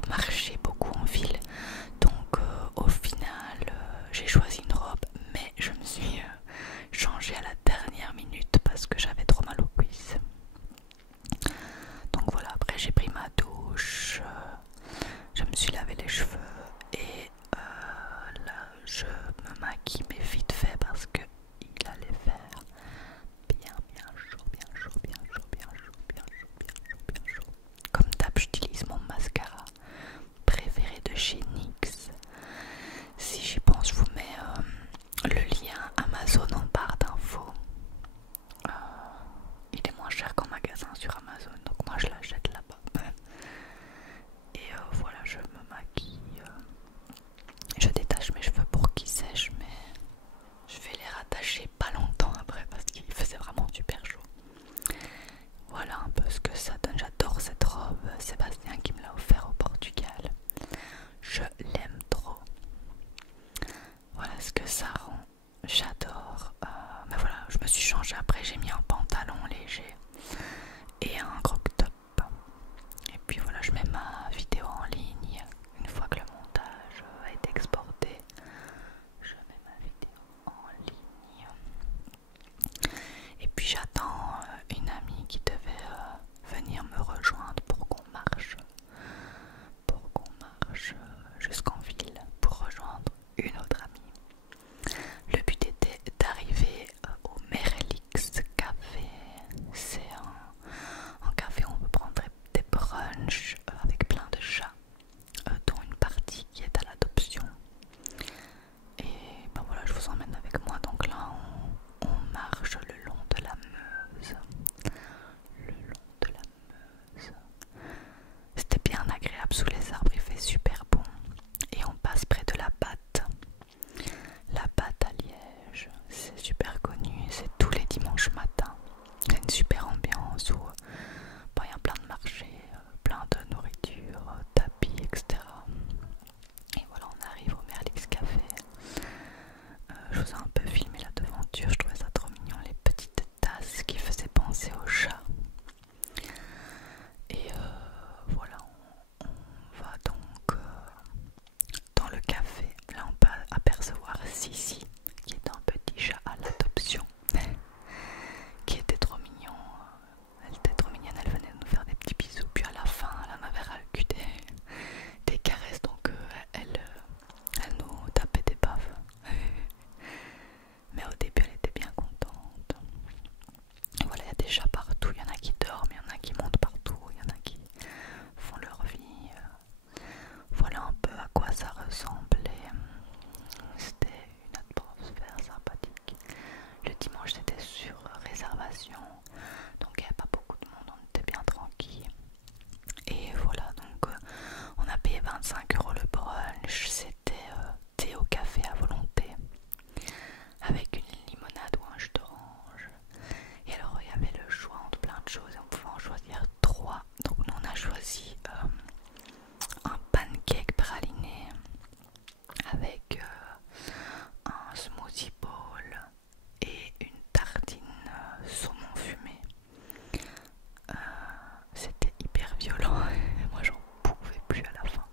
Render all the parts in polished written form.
vais marcher beaucoup en ville. Donc au final, j'ai choisi une robe, mais je me suis changée à la dernière minute parce que j'avais trop mal aux cuisses. Donc voilà, après j'ai pris ma douche, je me suis lavé les cheveux et là je me maquille mais vite fait parce que il allait faire bien chaud, bien chaud, bien chaud, bien chaud, bien chaud, bien chaud, bien chaud. Comme d'hab, j'utilise mon mascara préféré de chez NYX. Si j'y pense, je vous mets le lien Amazon en barre d'infos. Il est moins cher qu'en magasin sur Amazon, donc moi je l'achète là-bas. Et voilà, je me maquille. Je détache mes cheveux pour qu'ils sèchent, mais je vais les rattacher pas longtemps après parce qu'il faisait vraiment super chaud. Voilà un peu ce que ça donne. J'adore cette robe. Sébastien qui me l'a offert au Portugal. Je l'aime trop. Voilà ce que ça rend. J'adore. Mais voilà, je me suis changée après. J'ai mis un pantalon léger et un croc top. Et puis voilà, je mets ma vidéo en ligne. Une fois que le montage a été exporté, je mets ma vidéo en ligne. Et puis j'attends une amie qui devait venir me rejoindre pour qu'on marche jusqu'en ville pour rejoindre une autre amie. Le but était d'arriver au Merlix Café. C'est un café où on peut prendre des brunchs avec plein de chats, dont une partie qui est à l'adoption. Et ben voilà, je vous emmène avec moi. Donc là, on marche le long de la Meuse. Le long de la Meuse. C'était bien agréable sous les arbres, il fait super bon. Et on passe près de la Batte. La Batte à Liège, c'est super connu, c'est tous les dimanches matins. C'est une super ambiance où il y a plein de marchés, plein de nourriture, tapis, etc. Et voilà, on arrive au Merlix Café. Je vous ai un peu filmé la devanture, je trouvais ça trop mignon, les petites tasses qui faisaient penser aux chats. Et voilà, on va donc dans le café. Là, on peut apercevoir Sissi, qui est un petit chat à l'adoption, qui était trop mignon. Elle était trop mignonne, elle venait nous faire des petits bisous. Puis à la fin, elle en avait ras le cul des caresses, donc elle nous tapait des baves. Mais au début, elle était bien contente. Et voilà, il y a des chats partout. Il y en a qui dorment, il y en a qui montent partout, il y en a qui font leur vie. Voilà un peu à quoi ça ressemblait. C'était une atmosphère sympathique. Le dimanche, c'était sur réservation, donc il n'y avait pas beaucoup de monde, on était bien tranquille. Et voilà, donc on a payé 25 € le brunch. C'était thé au café à volonté avec une limonade ou un jus d'orange. Et alors il y avait le choix entre plein de choses et on pouvait en choisir 3. Donc nous on a choisi un pancake praliné avec un smoothie bowl et une tartine saumon fumé. C'était hyper violent et moi j'en pouvais plus à la fin.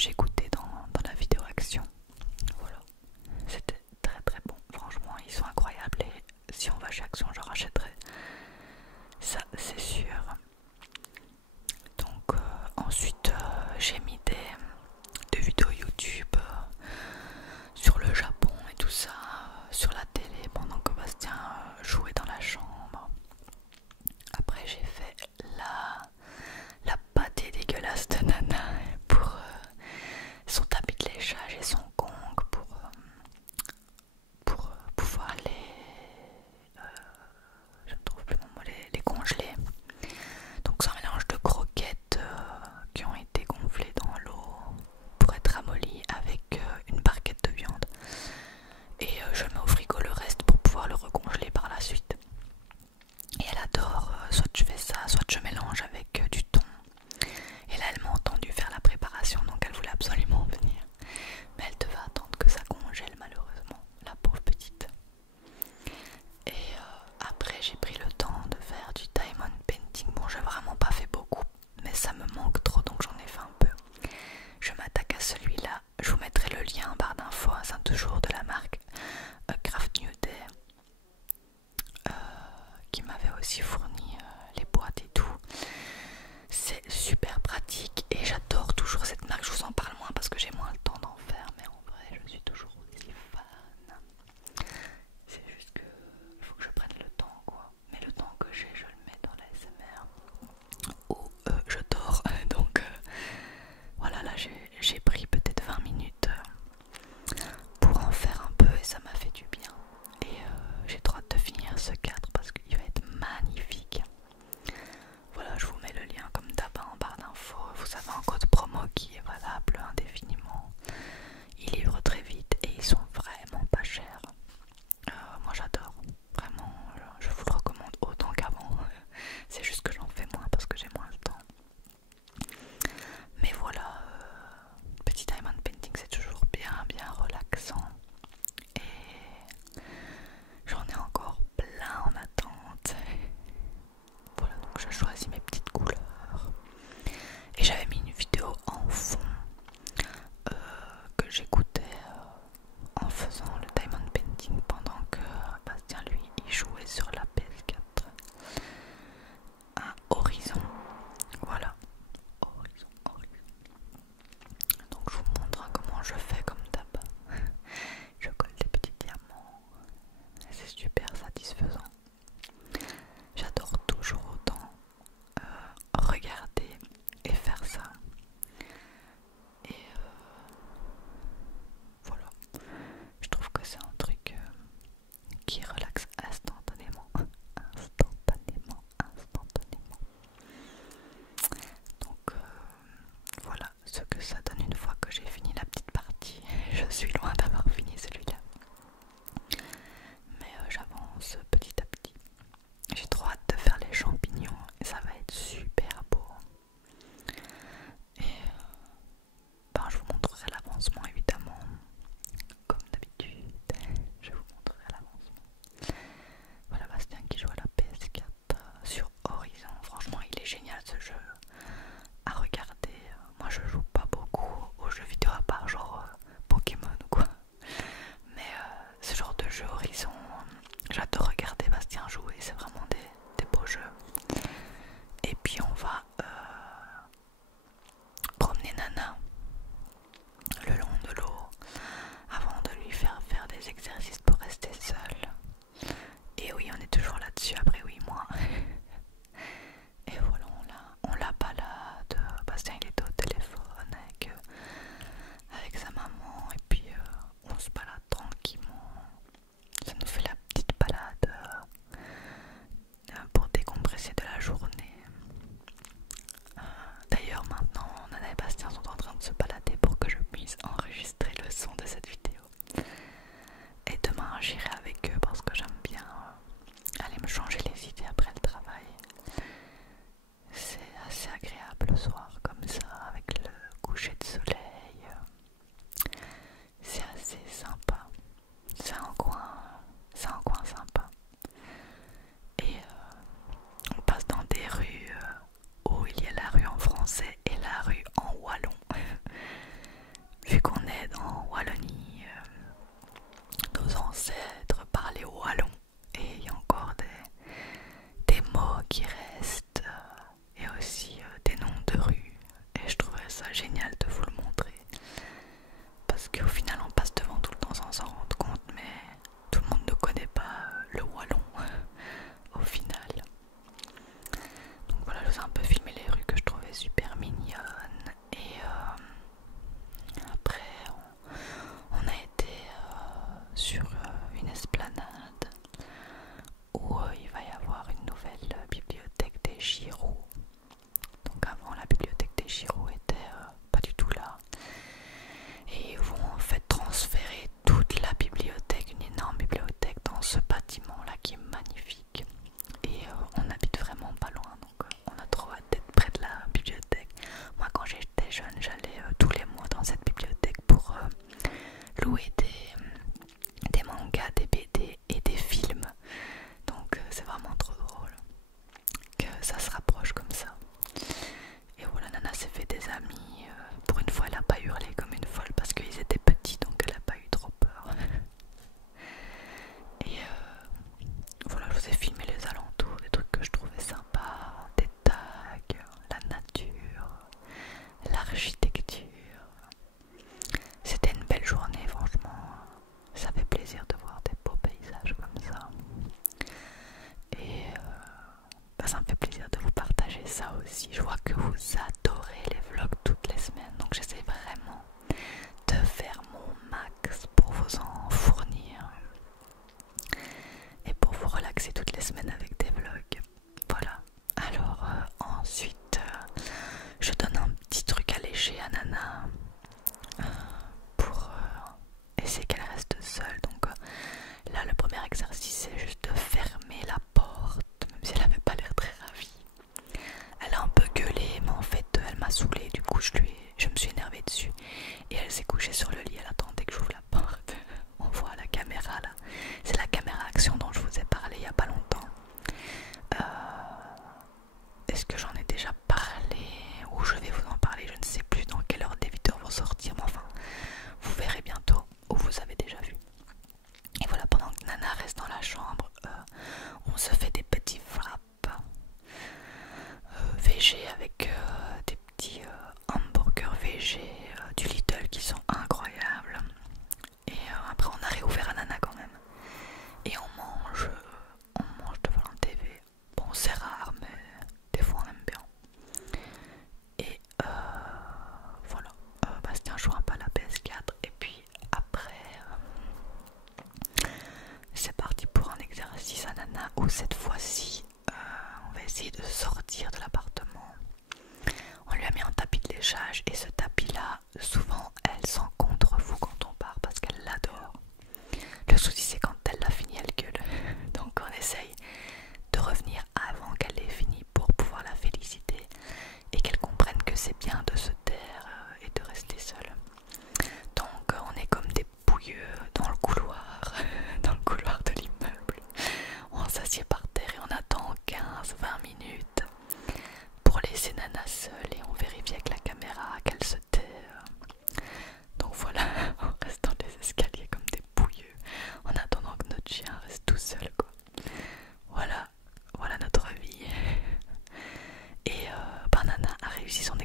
j'ai goûté dans la vidéo action. Voilà, c'était très très bon, franchement ils sont incroyables et si on va chez Action je rachèterai, ça c'est sûr. Donc ensuite j'ai mis des vidéos YouTube sur le Japon et tout ça sur la télé pendant que Bastien jouait dans la chambre. Après j'ai fait la pâtée dégueulasse de Nana pour son tapis de léchage et son gong pour pouvoir je ne trouve plus mon mot, les congeler. Donc c'est un mélange de croquettes qui ont été gonflées dans l'eau pour être ramollies avec une barquette de viande. Et je mets au frigo le reste pour pouvoir le recongeler par la suite. Et elle adore, soit je fais ça, soit je mélange avec du thon. Et là elle m'a entendu faire la préparation, donc elle voulait absolument venir. Mais elle devait attendre que ça congèle malheureusement, la pauvre petite. Et après j'ai pris le temps de faire du diamond painting. Bon, j'ai vraiment pas fait beaucoup, mais ça me manque trop donc j'en ai fait un peu. Je m'attaque à celui-là, je vous mettrai le lien en barre d'infos, c'est toujours de la marque Craft New Day qui m'avait aussi fourni les boîtes et tout. C'est super pratique et j'adore toujours cette marque. Je vous en parle moins parce que j'ai moins le temps d'en faire, mais en vrai je suis toujours aussi fan. C'est juste que il faut que je prenne le temps quoi. Mais le temps que j'ai, je le mets dans la SMR où je dors. Donc voilà, là j'ai pris peut-être 20 minutes pour en faire un peu et ça m'a fait du bien. Et j'ai trop hâte de finir ce cadre parce qu'il va être magnifique. Voilà, je vous mets le lien comme d'hab en barre d'infos. Vous avez un code promo qui est valable indéfiniment. Ils livrent très vite et ils sont vraiment pas chers. Moi j'adore, vraiment, je vous le recommande autant qu'avant. C'est juste que j'en fais moins parce que j'ai moins le temps. Mais voilà, petit diamond painting c'est toujours bien relaxant. Et j'en ai encore plein en attente. Voilà, donc je choisis mes petites couleurs. Et j'avais mis une vidéo en fond que j'écoutais en faisant le diamond painting pendant que Bastien lui il jouait sur la PS4 à Horizon. Voilà, Horizon. Donc je vous montre comment je fais comme d'hab. Je colle des petits diamants. C'est super satisfaisant. J'adore toujours autant regarder et faire ça. Et voilà. Je trouve que c'est un truc qui relaxe instantanément. Donc voilà ce que ça donne une fois que j'ai fini la petite partie. Je suis loin d'avoir fini celui-là. Mais j'avance petit à petit. J'ai trop hâte de faire les champignons et ça va être super beau. Et je vous montrerai l'avancement évidemment. Comme d'habitude, je vous montrerai l'avancement. Voilà Bastien qui joue à la PS4 sur Horizon. Franchement il est génial ce jeu à regarder. Moi je joue pas beaucoup aux jeux vidéo à part genre Pokémon ou quoi. Mais ce genre de jeu Horizon, j'adore regarder Bastien jouer, c'est vraiment des beaux jeux. Et puis on va promener Nana le long de l'eau avant de lui faire des exercices pour rester seule. Et oui, on est toujours là-dessus après 8 mois. Et voilà, on l'a aussi. Je vois que vous adorez les vlogs toutes les semaines, donc j'essaie vraiment de faire mon max pour vous en fournir et pour vous relaxer toutes les semaines avec des vlogs. Voilà. Alors ensuite, je donne un petit truc allégé à Nana pour essayer qu'elle reste seule. Donc là, le premier exercice, c'est juste de fermer la porte, même si elle n'avait pas l'air très ravie. Elle a un peu gueulé, mais en fait, elle m'a saoulée. Du coup, je me suis énervée dessus. Et elle s'est couchée sur le lit. Elle attendait que j'ouvre la porte. On voit la caméra là. C'est la caméra action dont je vous ai parlé il n'y a pas longtemps. Est-ce que j'en ai déjà parlé ou je vais vous en parler? Je ne sais plus dans quelle heure des vidéos vont sortir. Mais enfin, vous verrez bientôt ou vous avez déjà vu. Et voilà, pendant que Nana reste dans la chambre, on se fait des petits frappes VG avec des petits hamburgers VG du Lidl qui sont incroyables. Et après on a réouvert à Nana quand même. Et on mange devant la TV. Bon, c'est rare, mais des fois on aime bien. Et voilà, Bastien joue un peu à la PS4. Et puis après, c'est parti pour un exercice à Nana où cette fois-ci, on va essayer de sortir de l'appartement. On lui a mis un tapis de léchage et ce tapis-là, souvent, elle sent contre vous quand on part parce qu'elle l'adore. Le souci, c'est quand elle l'a fini, elle gueule. Donc on essaye de revenir avant qu'elle l'ait fini pour pouvoir la féliciter et qu'elle comprenne que c'est bien de se taire et de rester seule. Donc on est comme des pouilleux dans le couloir, dans le couloir de l'immeuble. On s'assied par terre et on attend 15-20 minutes pour laisser Nana seule et on vérifie avec la caméra qu'elle se tait. Donc voilà, on reste dans les escaliers comme des pouilleux en attendant que notre chien reste tout seul quoi. Voilà, voilà notre vie. Et Nana a réussi son